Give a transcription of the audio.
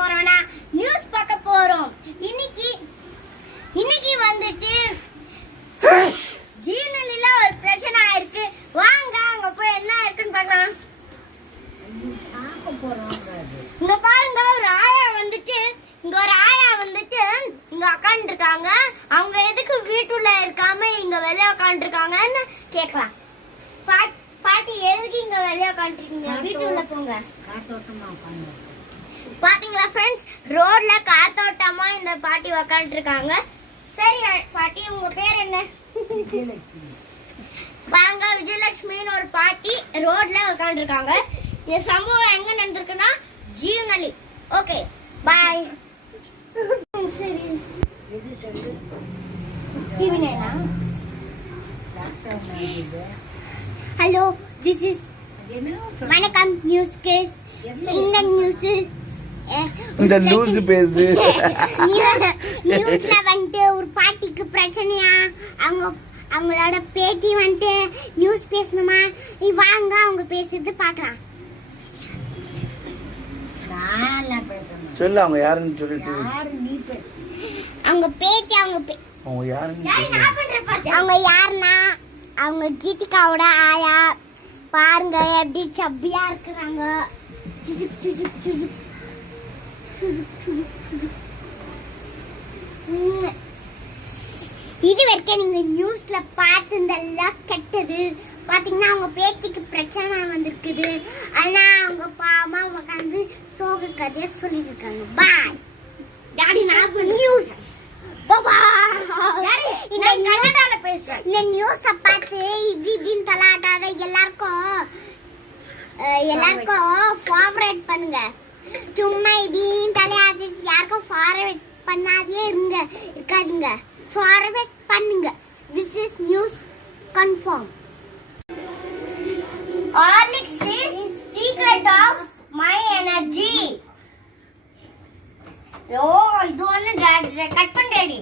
போறோம்னா நியூஸ் பார்க்க போறோம். இன்னைக்கு வந்துட்டு ஜீவனில ஒரு பிரச்சனை ஆயிருக்கு. வாங்க அங்க போய் என்ன இருக்குன்னு பார்க்கலாம். இங்க பாருங்க, ஒரு ஆயா வந்துட்டு இங்க உட்கார்ந்து இருக்காங்க. அவங்க எதுக்கு வீட்டுல இருக்காம இங்க வெளிய உட்கார்ந்து இருக்காங்கன்னு கேட்கலாம். பாட்டி எதுக்கு இங்க வெளிய உட்கார்ந்துருக்கீங்க? வீட்டுல போங்க. பாத்தீங்களா ஃப்ரெண்ட்ஸ், ரோட்ல காத்தோட்டமா இந்த பாட்டி உட்கார்ந்து இருக்காங்க. சரி பாட்டி, உங்க பேர் என்ன? பாருங்க, விஜயலட்சுமின்னு ஒரு பாட்டி ரோட்ல உட்கார்ந்து இருக்காங்க. இந்த சம்பவம் எங்க நடந்திருக்குன்னா ஜீவனலி. ஓகே, பாய். சரி, ஹலோ, திஸ் இஸ் வணக்கம் நியூஸ்க்கு. இந்த நியூஸ் இந்த லூஸ் பேசு. நியூஸ்ல வந்துட்டு ஒரு பாட்டிக்கு பிரச்சனையா, அவங்களோட பேத்தி வந்துட்டு நியூஸ் பேசணுமா. வாங்க அவங்க பேசுறது பார்க்கலாம். சொல்லு, அவங்க யாருன்னு சொல்லிட்டு. அவங்க பேத்தி அவங்க யாருன்னு அவங்க யாருன்னா அவங்க கீதிகாவோட ஆயா. பாருங்க எப்படி சப்பியா இருக்கிறாங்க. இது வரைக்கும் நீங்க நியூஸ்ல பார்த்ததெல்லாம் கெட்டது. பாத்தீங்கன்னா அவங்க பேத்திக்கு பிரச்சனை வந்திருக்குது. ஆனா அவங்க பாவமா உட்காந்து சோக கதைய சொல்லிட்டு இருக்காங்க. Bye daddy. நான் நியூஸ் இந்த நியூஸ பார்த்து இப்படின்னு தலாட்டாத எல்லாருக்கும் ஃபார்வர்ட் பண்ணுங்க. சும்மா இப்படின்னு தலையாட்டி யாருக்கும் ஃபார்வர்ட் பண்ணாதே இருக்காதுங்க. ஃபார்வர்ட் பண்ணுங்க. This is news confirm. Horlicks is secret of my energy. இது ஒன்னு கட் பண்ணு டாடி.